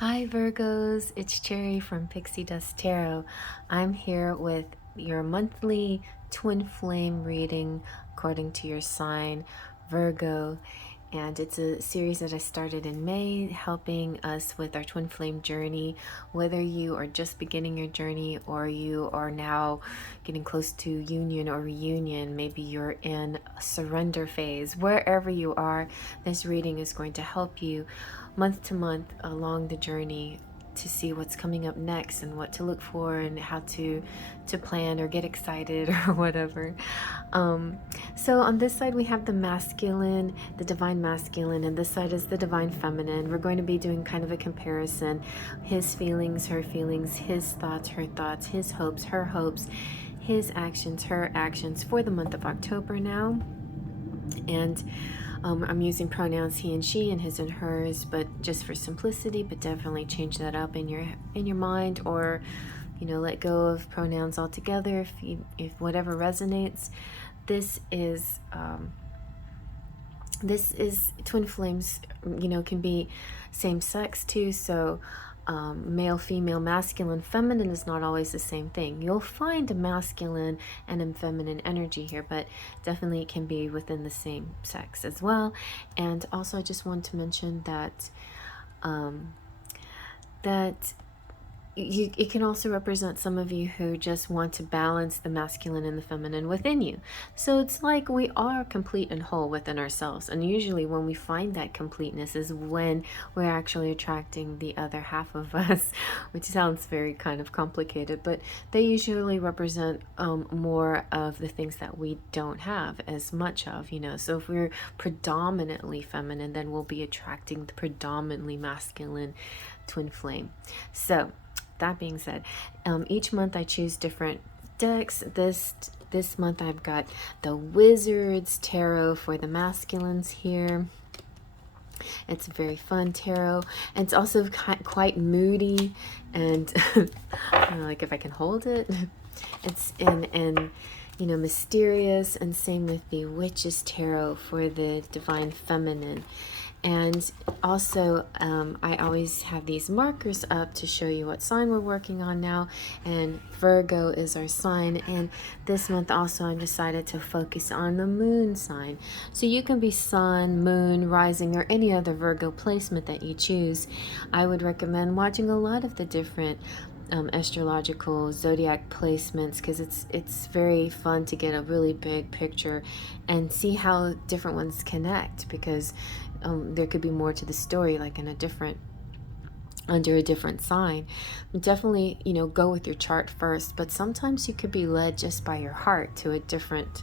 Hi Virgos, it's Cherry from Pixie Dust Tarot. I'm here with your monthly twin flame reading according to your sign, Virgo. And it's a series that I started in May, helping us with our twin flame journey. Whether you are just beginning your journey or you are now getting close to union or reunion, maybe you're in a surrender phase, wherever you are, this reading is going to help you month to month along the journey to see what's coming up next and what to look for and how to plan or get excited or whatever. So on this side we have the masculine, the divine masculine, and this side is the divine feminine. We're going to be doing kind of a comparison: his feelings, her feelings, his thoughts, her thoughts, his hopes, her hopes, his actions, her actions for the month of October now. And I'm using pronouns he and she and his and hers, but just for simplicity. But definitely change that up in your mind, or let go of pronouns altogether if whatever resonates. This is twin flames. Can be same sex too. So male, female, masculine, feminine is not always the same thing. You'll find a masculine and a feminine energy here, but definitely it can be within the same sex as well. And also I just want to mention that that it can also represent some of you who just want to balance the masculine and the feminine within you. So it's like we are complete and whole within ourselves. And usually when we find that completeness is when we're actually attracting the other half of us, which sounds very kind of complicated, but they usually represent more of the things that we don't have as much of, So if we're predominantly feminine, then we'll be attracting the predominantly masculine twin flame. So that being said, each month I choose different decks. This month I've got the Wizards Tarot for the masculines here. It's a very fun tarot, and it's also quite moody, and I don't know, like if I can hold it. It's and mysterious, and same with the Witches Tarot for the divine feminine. And also I always have these markers up to show you what sign we're working on now, and Virgo is our sign. And this month also I decided to focus on the moon sign. So you can be sun, moon, rising, or any other Virgo placement that you choose. I would recommend watching a lot of the different astrological zodiac placements, because it's very fun to get a really big picture and see how different ones connect, because there could be more to the story, like in under a different sign. Definitely, go with your chart first, but sometimes you could be led just by your heart to a different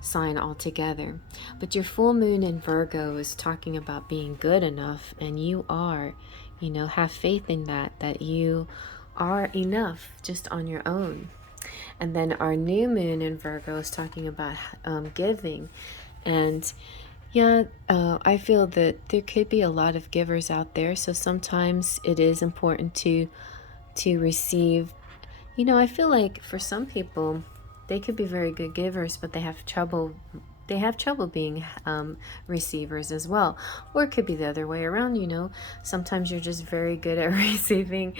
sign altogether. But your full moon in Virgo is talking about being good enough, and you are, have faith in that you are enough just on your own. And then our new moon in Virgo is talking about giving. And yeah, I feel that there could be a lot of givers out there, so sometimes it is important to receive. I feel like for some people, they could be very good givers, but they have trouble being receivers as well. Or it could be the other way around. Sometimes you're just very good at receiving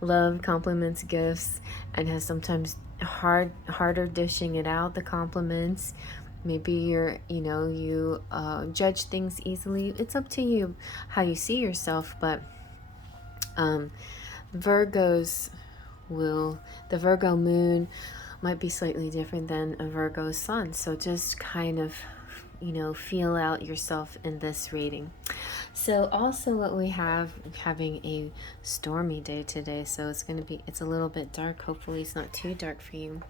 love, compliments, gifts, and has sometimes harder dishing it out, the compliments. Maybe you judge things easily. It's up to you how you see yourself, but the Virgo moon might be slightly different than a Virgo sun. So just kind of, feel out yourself in this reading. So also what we have, having a stormy day today, so it's a little bit dark. Hopefully it's not too dark for you.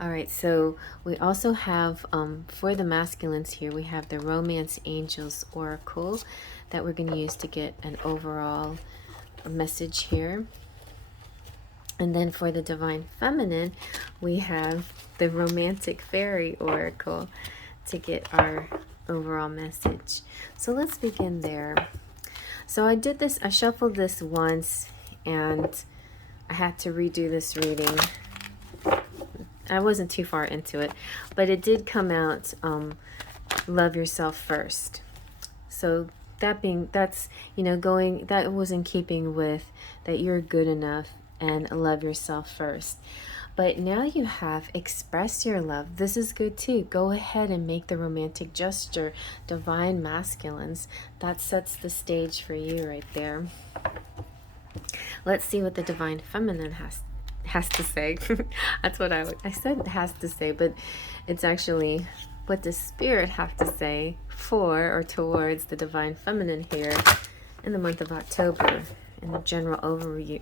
All right, so we also have, for the masculines here, we have the Romance Angels Oracle that we're going to use to get an overall message here. And then for the divine feminine, we have the Romantic Faery Oracle to get our overall message. So let's begin there. So I shuffled this once, and I had to redo this reading. I wasn't too far into it, but it did come out, love yourself first. So that's, you know, going, that was in keeping with that you're good enough and love yourself first. But now you have express your love. This is good too. Go ahead and make the romantic gesture, divine masculines. That sets the stage for you right there. Let's see what the divine feminine has to say. That's what I said has to say, but it's actually what does spirit have to say for or towards the divine feminine here in the month of October, in the general overview,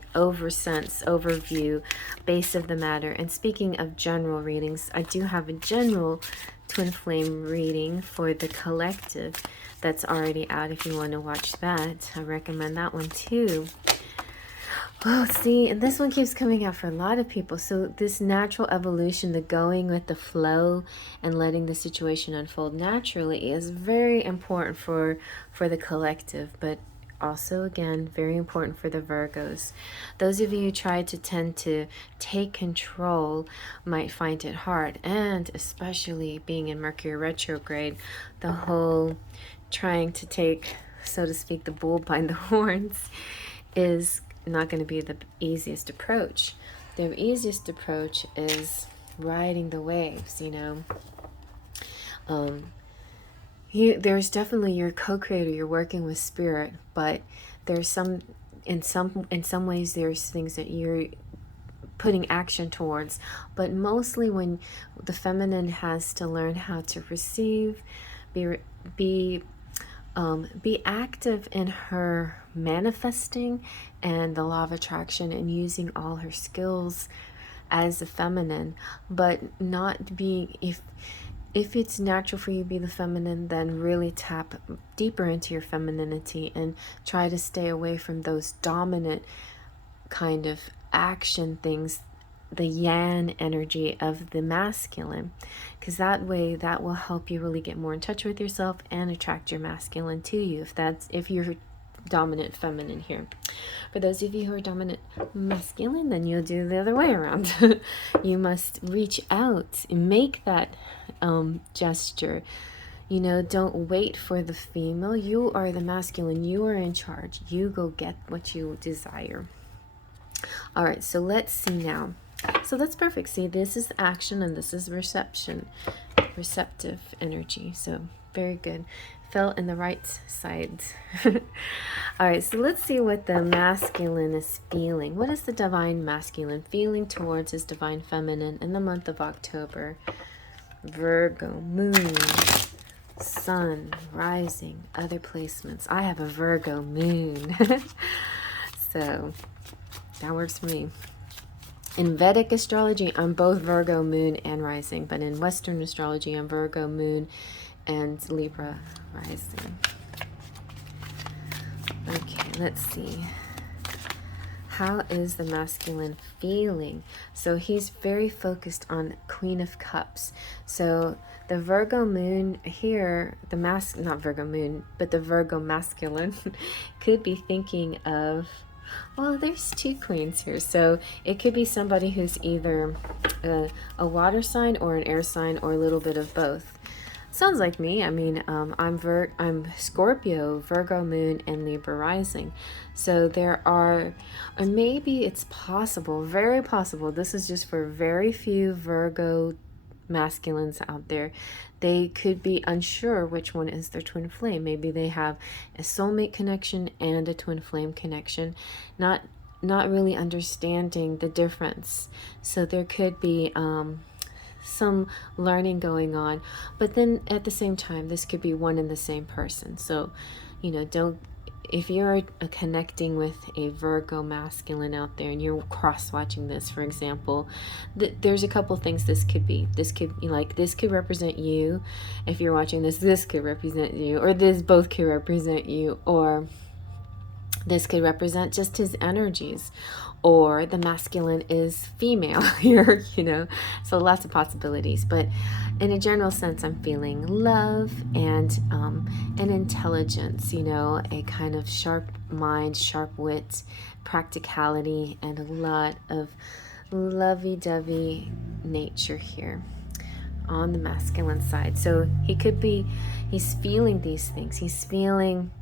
base of the matter. And speaking of general readings, I do have a general twin flame reading for the collective that's already out. If you want to watch that, I recommend that one too. Oh, see, and this one keeps coming out for a lot of people. So this natural evolution, the going with the flow and letting the situation unfold naturally is very important for the collective, but also, again, very important for the Virgos. Those of you who try to tend to take control might find it hard, and especially being in Mercury retrograde, the whole trying to take, so to speak, the bull by the horns is not going to be the easiest approach. The easiest approach is riding the waves, you know. There's definitely your co-creator, you're working with spirit, but there's in some ways there's things that you're putting action towards, but mostly when the feminine has to learn how to receive, be active in her manifesting and the law of attraction and using all her skills as a feminine, but not being, if it's natural for you to be the feminine, then really tap deeper into your femininity and try to stay away from those dominant kind of action things, the yang energy of the masculine, because that way that will help you really get more in touch with yourself and attract your masculine to you, if you're dominant feminine here. For those of you who are dominant masculine, then you'll do the other way around. You must reach out and make that gesture. You know, don't wait for the female. You are the masculine. You are in charge. You go get what you desire. All right, so let's see now. So that's perfect. See, this is action and this is receptive energy. So very good. Fell in the right sides. All right, so let's see what the masculine is feeling. What is the divine masculine feeling towards his divine feminine in the month of October? Virgo, moon, sun, rising, other placements. I have a Virgo moon. So that works for me. In Vedic astrology, I'm both Virgo moon and rising, but in Western astrology, I'm Virgo moon and Libra rising. Okay, let's see. How is the masculine feeling? So he's very focused on Queen of Cups. So the Virgo moon here, not Virgo moon, but the Virgo masculine could be thinking of, well, there's two queens here. So it could be somebody who's either a water sign or an air sign or a little bit of both. Sounds like me. I mean, I'm Scorpio, Virgo moon, and Libra rising. So there are, or maybe it's possible, very possible, this is just for very few Virgo masculines out there. They could be unsure which one is their twin flame. Maybe they have a soulmate connection and a twin flame connection, not really understanding the difference. So there could be some learning going on, but then at the same time this could be one and the same person. So, you know, if you're connecting with a Virgo masculine out there and you're cross-watching this, for example, there's a couple things this could be. This could represent you. If you're watching this could represent you, or this both could represent you, or this could represent just his energies, or the masculine is female here, you know, so lots of possibilities. But in a general sense, I'm feeling love and an intelligence, you know, a kind of sharp mind, sharp wit, practicality, and a lot of lovey-dovey nature here on the masculine side. So he's feeling these things. He's feeling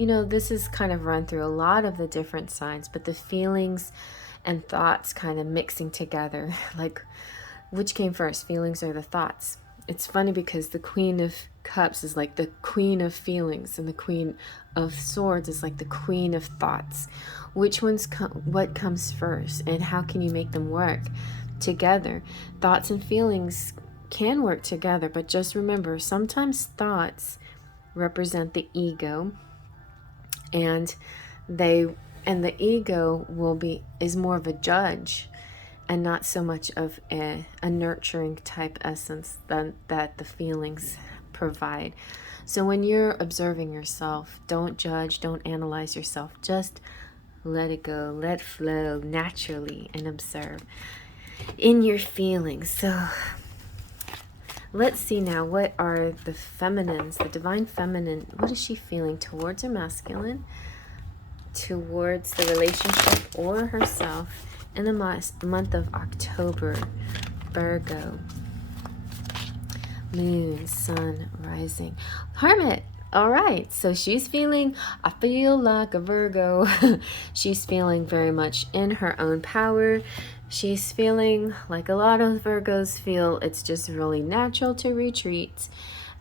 you know, this is kind of run through a lot of the different signs, but the feelings and thoughts kind of mixing together. Like, which came first, feelings or the thoughts? It's funny because the Queen of Cups is like the queen of feelings, and the Queen of Swords is like the queen of thoughts. Which what comes first, and how can you make them work together? Thoughts and feelings can work together, but just remember, sometimes thoughts represent the ego, and the ego is more of a judge and not so much of a nurturing type essence that the feelings provide. So when you're observing yourself, don't judge, don't analyze yourself, just let it go, let flow naturally, and observe in your feelings. So let's see now, what are the feminines, the divine feminine, what is she feeling towards her masculine, towards the relationship or herself in the month of October? Virgo, moon, sun, rising, Hermit. All right, so she's feeling, I feel like a Virgo. She's feeling very much in her own power. She's feeling like a lot of Virgos feel, it's just really natural to retreat.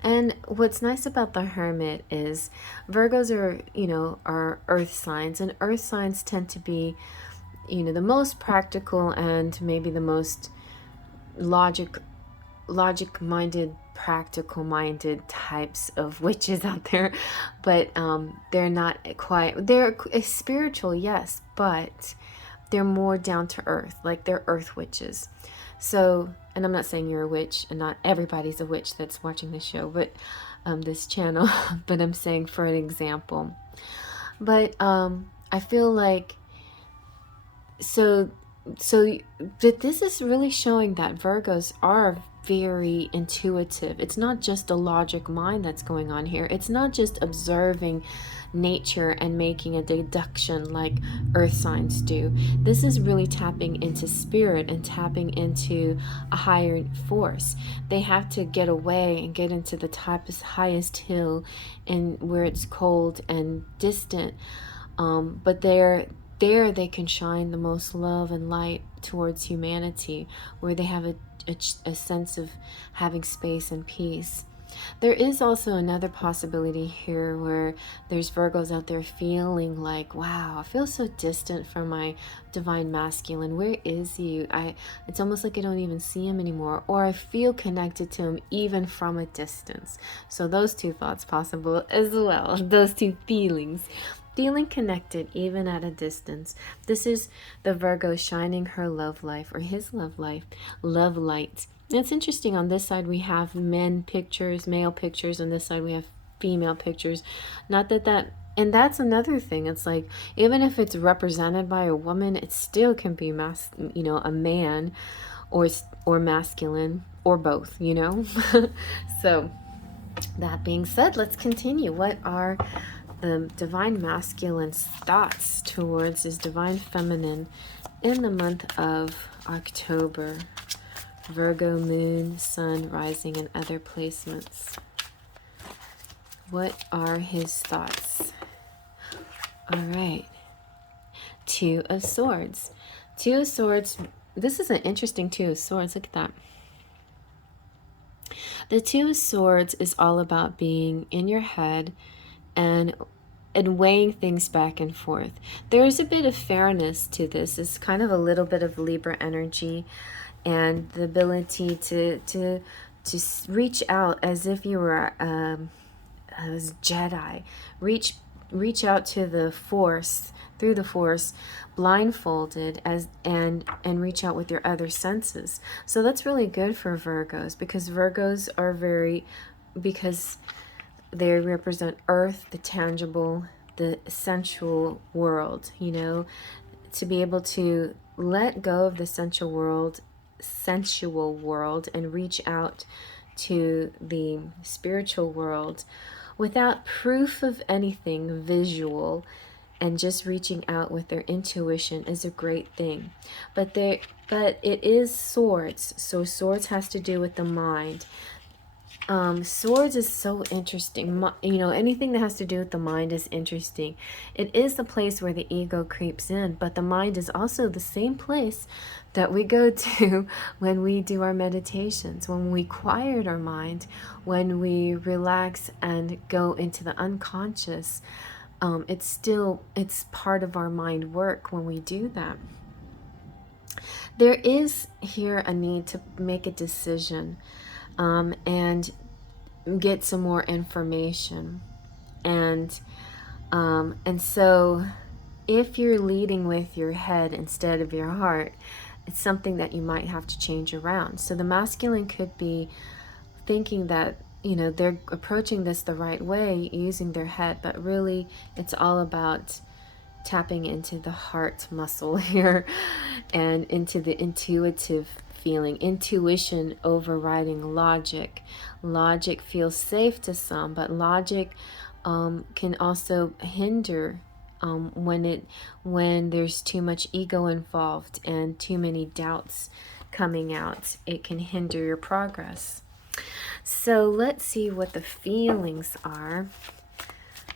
And what's nice about the Hermit is Virgos are, are earth signs, and earth signs tend to be, the most practical and maybe the most logic-minded, practical-minded types of witches out there. But they're not quite, they're spiritual, yes, but they're more down to earth, like they're earth witches. So, and I'm not saying you're a witch, and not everybody's a witch that's watching this show, but this channel, but I'm saying for an example. But I feel like, but this is really showing that Virgos are very intuitive. It's not just a logic mind that's going on here. It's not just observing nature and making a deduction like earth signs do. This is really tapping into spirit and tapping into a higher force. They have to get away and get into the highest hill, and where it's cold and distant, but there they can shine the most love and light towards humanity, where they have a sense of having space and peace. There is also another possibility here where there's Virgos out there feeling like, wow, I feel so distant from my divine masculine. Where is he? It's almost like I don't even see him anymore, or I feel connected to him even from a distance. So those two thoughts possible as well. Those two feelings. Feeling connected even at a distance. This is the Virgo shining her love life, or his love life, love light. It's interesting, on this side we have male pictures, and this side we have female pictures. Not that, and that's another thing. It's like, even if it's represented by a woman, it still can be a man, or masculine, or both, So that being said, let's continue. What are the divine masculine's thoughts towards his divine feminine in the month of October? Virgo, moon, sun, rising, and other placements. What are his thoughts? All right. Two of Swords. Two of Swords. This is an interesting Two of Swords. Look at that. The Two of Swords is all about being in your head and weighing things back and forth. There's a bit of fairness to this. It's kind of a little bit of Libra energy, and the ability to reach out as if you were a Jedi. Reach out to the Force, through the Force, blindfolded, and reach out with your other senses. So that's really good for Virgos, because Virgos are because they represent earth, the tangible, the sensual world, to be able to let go of the sensual world and reach out to the spiritual world without proof of anything visual, and just reaching out with their intuition is a great thing. But it is swords, so swords has to do with the mind. Swords is so interesting. You know, anything that has to do with the mind is interesting. It is the place where the ego creeps in, but the mind is also the same place that we go to when we do our meditations, when we quiet our mind, when we relax and go into the unconscious. It's part of our mind work when we do that. There is here a need to make a decision, and get some more information. And so if you're leading with your head instead of your heart, it's something that you might have to change around. So the masculine could be thinking that, you know, they're approaching this the right way using their head, but really it's all about tapping into the heart muscle here and into the intuitive feeling, intuition overriding logic. Logic feels safe to some, but logic can also hinder when there's too much ego involved and too many doubts coming out. It can hinder your progress. So let's see what the feelings are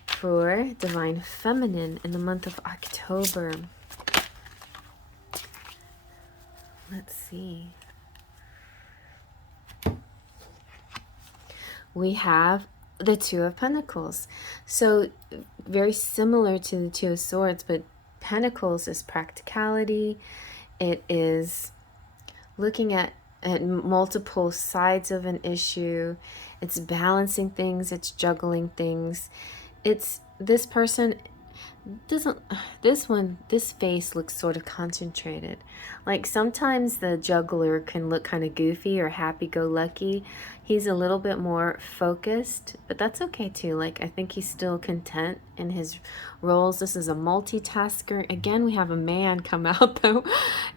for Divine Feminine in the month of October. Let's see. We have the Two of Pentacles. So very similar to the Two of Swords, but Pentacles is practicality. It is looking at multiple sides of an issue. It's balancing things. It's juggling things. It's this person doesn't, this face looks sort of concentrated. Like sometimes the juggler can look kind of goofy or happy-go-lucky. He's a little bit more focused, but that's okay too. Like I think he's still content in his roles. This is a multitasker. Again, we have a man come out though,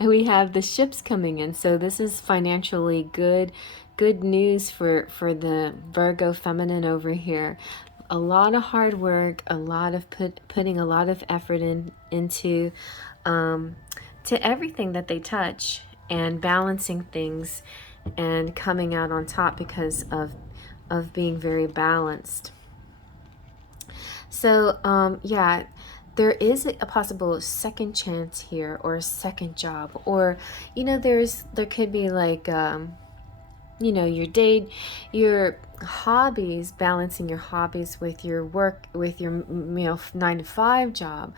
and we have the ships coming in. So this is financially good news for the Virgo feminine over here. A lot of hard work, a lot of putting a lot of effort into to everything that they touch, and balancing things and coming out on top because of being very balanced. So yeah, there is a possible second chance here, or a second job, or you know, there could be like you know, your hobbies, balancing your hobbies with your work, with your 9-to-5 job,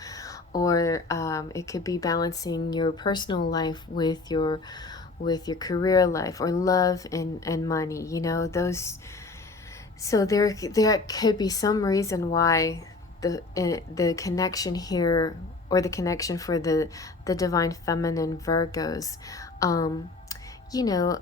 or it could be balancing your personal life with your career life, or love and money, you know, those. So there could be some reason why the connection here, or the connection for the Divine Feminine Virgos, you know,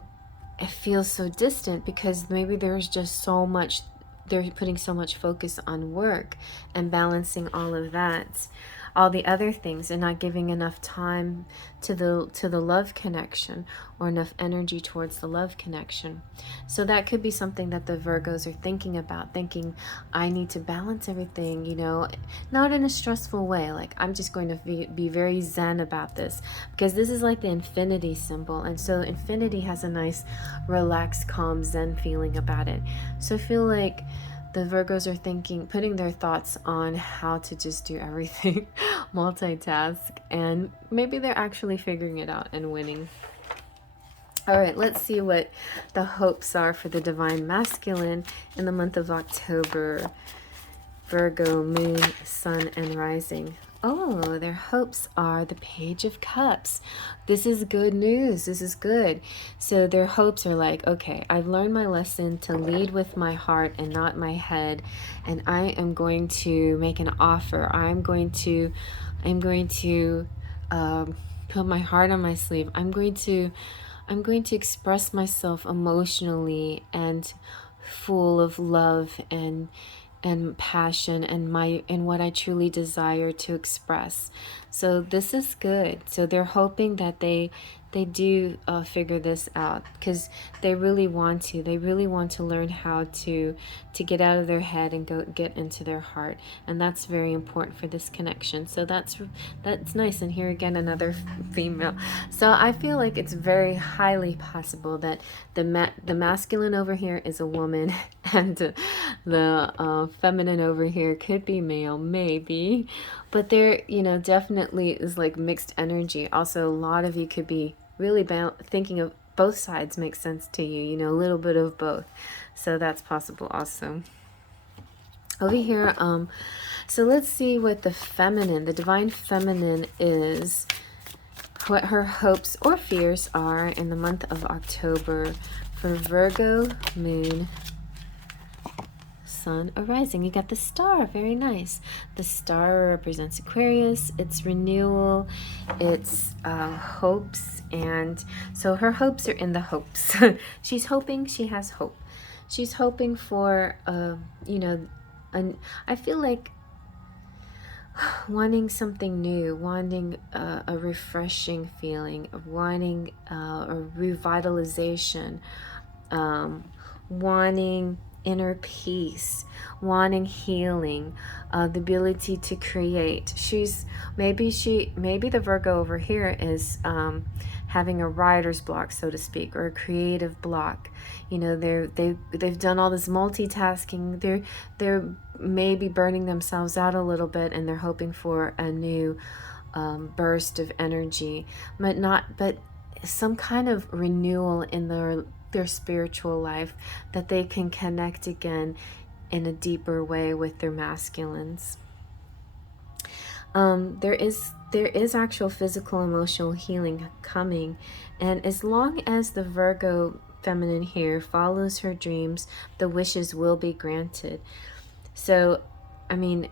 it feels so distant because maybe there's just so much, they're putting so much focus on work and balancing all of that, all the other things, and not giving enough time to the love connection, or enough energy towards the love connection. So that could be something that the Virgos are thinking about, thinking, I need to balance everything, you know, not in a stressful way, like I'm just going to be very zen about this, because this is like the infinity symbol, and so infinity has a nice relaxed, calm, zen feeling about it. So I feel like the Virgos are thinking, putting their thoughts on how to just do everything, multitask, and maybe they're actually figuring it out and winning. All right, let's see what the hopes are for the Divine Masculine in the month of October. Virgo, Moon, Sun, and Rising. Oh, their hopes are the Page of Cups. This is good news. This is good. So their hopes are like, okay, I've learned my lesson to lead with my heart and not my head, and I am going to make an offer. I'm going to put my heart on my sleeve. I'm going to express myself emotionally and full of love and passion and what I truly desire to express. So this is good. So they're hoping that they they do figure this out, because they really want to. They really want to learn how to get out of their head and go get into their heart, and that's very important for this connection. So that's nice. And here again, another female. So I feel like it's very highly possible that the masculine over here is a woman, and the feminine over here could be male, maybe. But there, definitely is like mixed energy. Also, a lot of you could be really thinking of both sides makes sense to you, a little bit of both. So that's possible also. Over here, so let's see what the divine feminine is, what her hopes or fears are in the month of October for Virgo moon, sun, arising. You got the star, very nice. The star represents Aquarius, it's renewal, it's hopes, and so her hopes are in the hopes. She's hoping, she has hope. She's hoping for, I feel like wanting something new, wanting a refreshing feeling, wanting a revitalization, wanting inner peace, wanting healing, the ability to create. Maybe the Virgo over here is having a writer's block, so to speak, or a creative block. They've done all this multitasking. They're maybe burning themselves out a little bit, and they're hoping for a new burst of energy, but some kind of renewal in their spiritual life, that they can connect again in a deeper way with their masculines. There is actual physical, emotional healing coming, and as long as the Virgo feminine here follows her dreams, the wishes will be granted. So, I mean,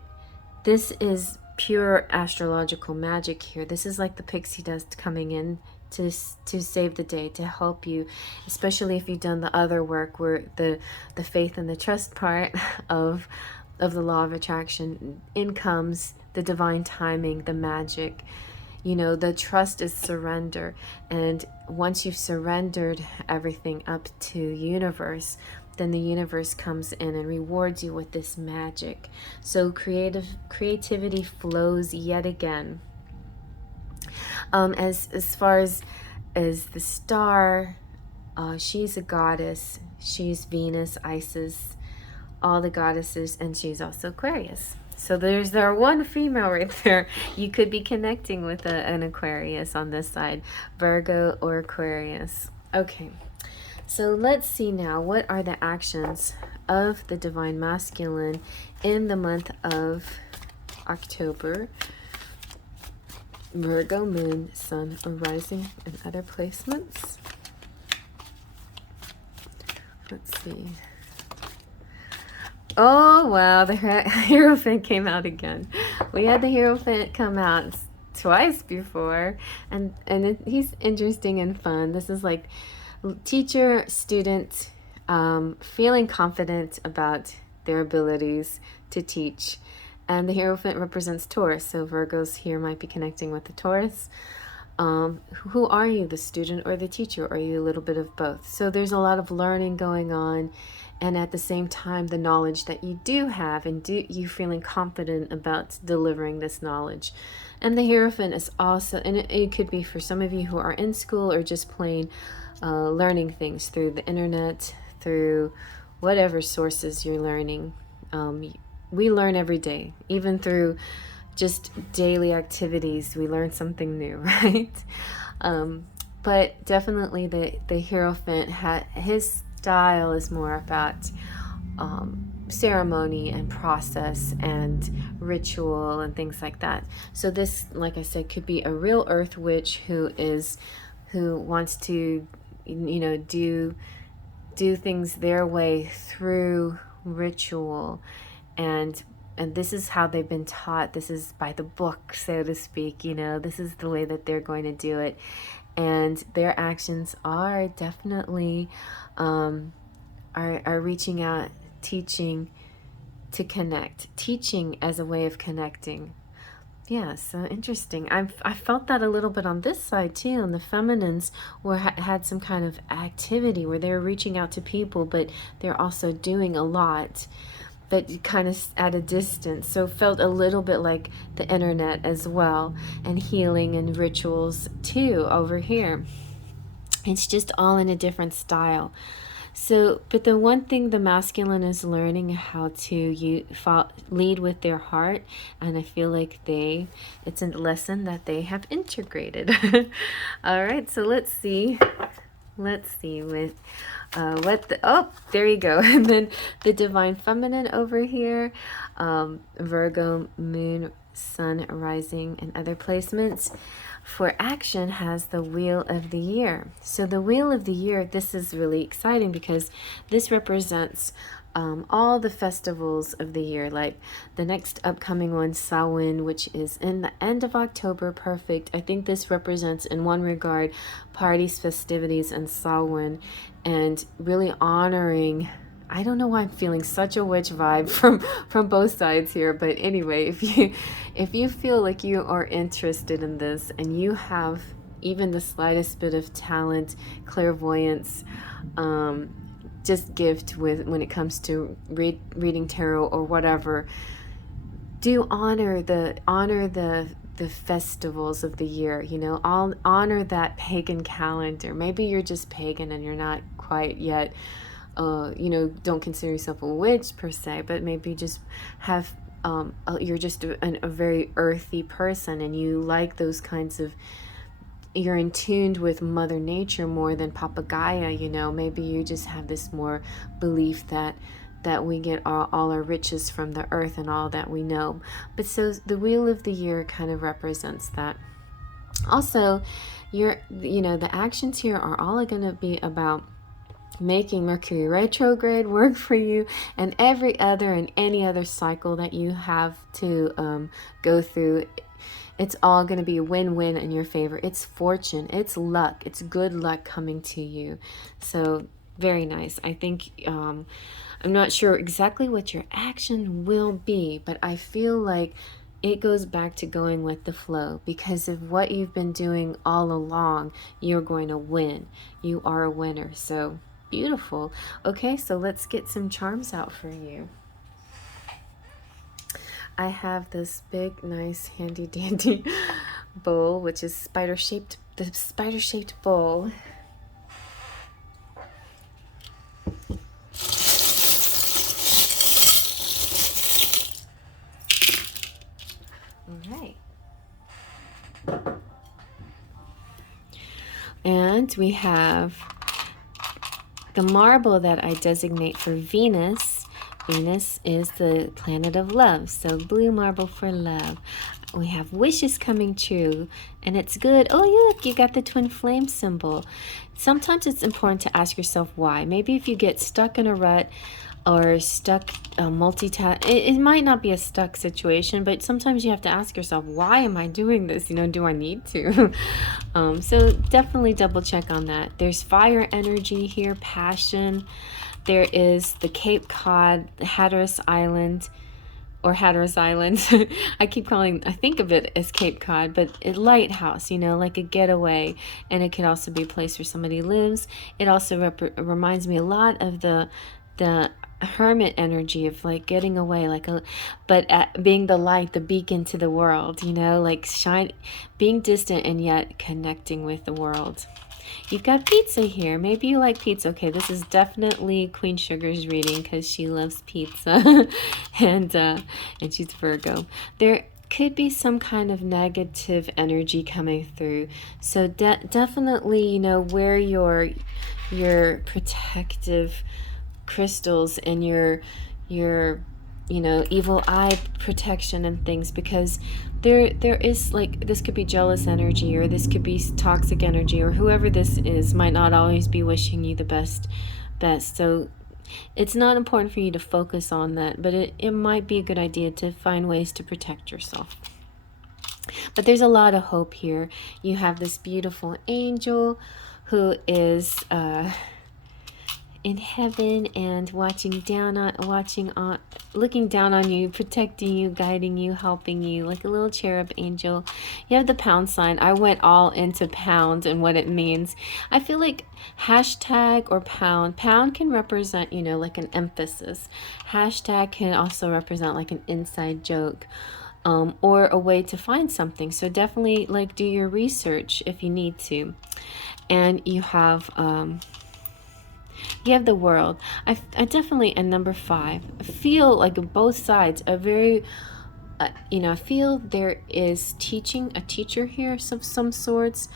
this is pure astrological magic here. This is like the pixie dust coming in to save the day, to help you, especially if you've done the other work, where the faith and the trust part of the law of attraction. In comes the divine timing, the magic. The trust is surrender, and once you've surrendered everything up to universe, then the universe comes in and rewards you with this magic. So creativity flows yet again. As far as the star, she's a goddess. She's Venus, Isis, all the goddesses, and she's also Aquarius. So there's one female right there. You could be connecting with an Aquarius on this side, Virgo or Aquarius. Okay, so let's see now, what are the actions of the divine masculine in the month of October? Virgo moon, sun, arising, and other placements. Let's see. Oh, wow, the Hierophant came out again. We had the Hierophant come out twice before, and he's interesting and fun. This is like teacher, student, feeling confident about their abilities to teach. And the Hierophant represents Taurus, so Virgos here might be connecting with the Taurus. Who are you, the student or the teacher? Or are you a little bit of both? So there's a lot of learning going on, and at the same time, the knowledge that you do have, and you feeling confident about delivering this knowledge. And the Hierophant is also, and it could be for some of you who are in school or just plain learning things through the internet, through whatever sources you're learning. We learn every day, even through just daily activities. We learn something new, right? But definitely the Hierophant, his style is more about ceremony and process and ritual and things like that. So this, like I said, could be a real earth witch who wants to, do things their way through ritual. And this is how they've been taught. This is by the book, so to speak. This is the way that they're going to do it. And their actions are definitely are reaching out, teaching to connect, teaching as a way of connecting. Yeah, so interesting. I felt that a little bit on this side too. And the feminines had some kind of activity where they're reaching out to people, but they're also doing a lot, but kind of at a distance. So it felt a little bit like the internet as well, and healing and rituals too over here. It's just all in a different style. So, but the one thing the masculine is learning how to lead with their heart, and I feel like it's a lesson that they have integrated. All right, so let's see. Let's see oh, there you go. And then the divine feminine over here, Virgo, moon, sun, rising, and other placements. For action has the wheel of the year. So the wheel of the year, this is really exciting because this represents all the festivals of the year, like the next upcoming one, Samhain, which is in the end of October. Perfect. I think this represents, in one regard, parties, festivities, and Samhain, and really honoring. I don't know why I'm feeling such a witch vibe from both sides here, but anyway, if you feel like you are interested in this and you have even the slightest bit of talent, clairvoyance, just gift with when it comes to reading tarot or whatever, do honor the festivals of the year. You know, I'll honor that pagan calendar. Maybe you're just pagan and you're not quite yet you know, don't consider yourself a witch per se, but maybe just have you're just a very earthy person, and you like those kinds of, you're in tuned with Mother Nature more than Papa Gaia. You know, maybe you just have this more belief that we get all our riches from the earth and all that we know. But so the wheel of the year kind of represents that. Also, you know, the actions here are all going to be about making Mercury retrograde work for you, and every other and any other cycle that you have to go through. It's all going to be a win-win in your favor. It's fortune, it's luck, it's good luck coming to you. So very nice. I think I'm not sure exactly what your action will be, but I feel like it goes back to going with the flow, because of what you've been doing all along. You're going to win. You are a winner. So beautiful. Okay, so let's get some charms out for you. I have this big, nice, handy dandy bowl, which is spider-shaped, the spider-shaped bowl. All right. And we have the marble that I designate for Venus. Venus is the planet of love, so blue marble for love. We have wishes coming true, and it's good. Oh, look, you got the twin flame symbol. Sometimes it's important to ask yourself why. Maybe if you get stuck in a rut or stuck multitask, it might not be a stuck situation, but sometimes you have to ask yourself, why am I doing this? You know, do I need to? So definitely double check on that. There's fire energy here, passion. There is the Cape Cod, Hatteras Island, or Hatteras Island. I think of it as Cape Cod, but a lighthouse, you know, like a getaway. And it could also be a place where somebody lives. It also reminds me a lot of the hermit energy of like getting away, being the light, the beacon to the world, you know, like being distant and yet connecting with the world. You've got pizza here. Maybe you like pizza. Okay, this is definitely Queen Sugar's reading because she loves pizza, and she's Virgo. There could be some kind of negative energy coming through. So definitely, you know, wear your protective crystals and your you know, evil eye protection and things, because there is, like, this could be jealous energy, or this could be toxic energy, or whoever this is might not always be wishing you the best. So it's not important for you to focus on that, but it might be a good idea to find ways to protect yourself. But there's a lot of hope here. You have this beautiful angel who is in heaven and looking down on you, protecting you, guiding you, helping you, like a little cherub angel. You have the pound sign. I went all into pound and what it means. I feel like hashtag or pound. Pound can represent, like an emphasis. Hashtag can also represent like an inside joke. Or a way to find something. So definitely like do your research if you need to. And you have the world. I definitely, and number 5, I feel like both sides are very, I feel there is a teacher here of some sorts,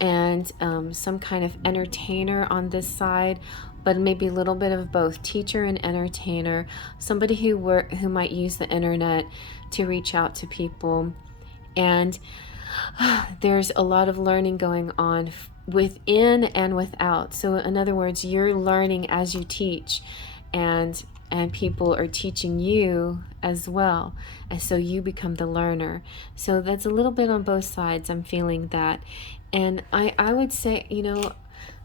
and some kind of entertainer on this side, but maybe a little bit of both, teacher and entertainer, somebody who might use the internet to reach out to people. And there's a lot of learning going on within and without. So in other words, you're learning as you teach, and people are teaching you as well, and so you become the learner. So that's a little bit on both sides. I'm feeling that. And I would say,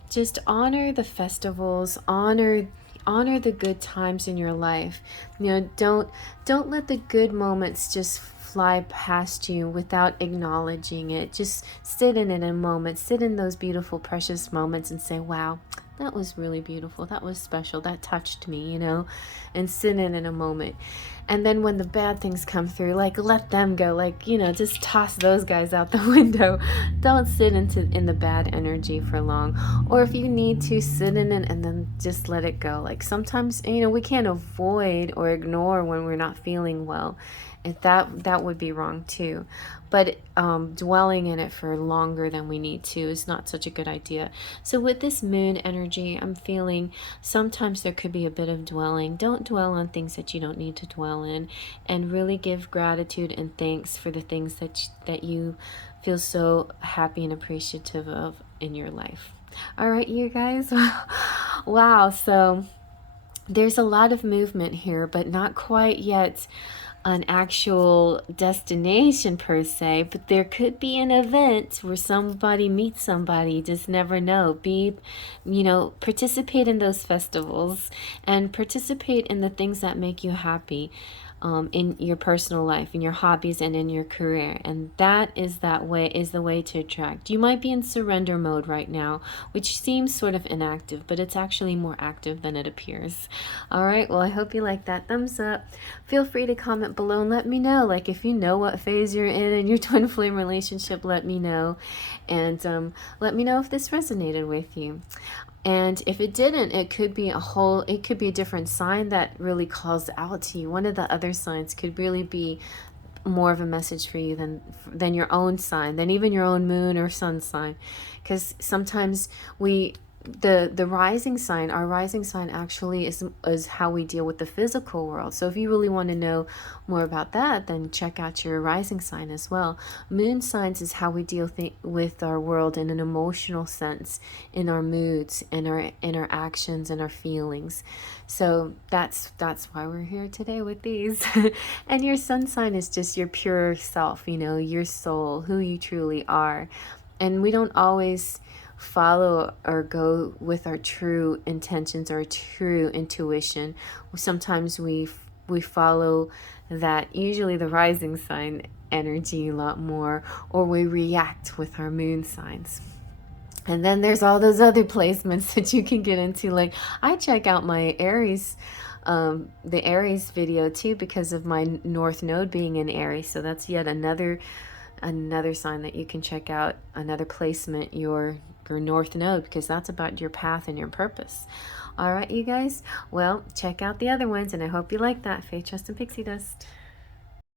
just honor the festivals, honor the good times in your life. Don't let the good moments just fly past you without acknowledging it. Just sit in it a moment, sit in those beautiful, precious moments and say, wow, that was really beautiful, that was special, that touched me, and sit in a moment. And then when the bad things come through, like let them go, like, just toss those guys out the window. Don't sit in the bad energy for long. Or if you need to, sit in it and then just let it go. Like sometimes, we can't avoid or ignore when we're not feeling well. And that would be wrong too. But dwelling in it for longer than we need to is not such a good idea. So with this moon energy, I'm feeling sometimes there could be a bit of dwelling. Don't dwell on things that you don't need to dwell in, and really give gratitude and thanks for the things that you feel so happy and appreciative of in your life. All right, you guys. Wow. So there's a lot of movement here, but not quite yet an actual destination per se, but there could be an event where somebody meets somebody. You just never know. Participate in those festivals and participate in the things that make you happy. In your personal life, in your hobbies, and in your career. And that is the way to attract. You might be in surrender mode right now, which seems sort of inactive, but it's actually more active than it appears. All right, well, I hope you like that. Thumbs up. Feel free to comment below and let me know, like, if you know what phase you're in your twin flame relationship, let me know. And let me know if this resonated with you. And if it didn't, it could be a different sign that really calls out to you. One of the other signs could really be more of a message for you than your own sign, than even your own moon or sun sign. Because sometimes the rising sign, our rising sign actually is how we deal with the physical world. So if you really want to know more about that, then check out your rising sign as well. Moon signs is how we deal with our world in an emotional sense, in our moods, in our actions, and our feelings. So that's why we're here today with these. And your sun sign is just your pure self, your soul, who you truly are. And we don't always follow or go with our true intentions or true intuition. Sometimes we follow that, usually the rising sign energy, a lot more, or we react with our moon signs. And then there's all those other placements that you can get into. Like, I check out my Aries, the Aries video too, because of my North Node being in Aries. So that's yet another sign that you can check out, another placement, your North Node, because that's about your path and your purpose. All right, you guys. Well, check out the other ones, and I hope you like that. Faith, Trust, and Pixie Dust.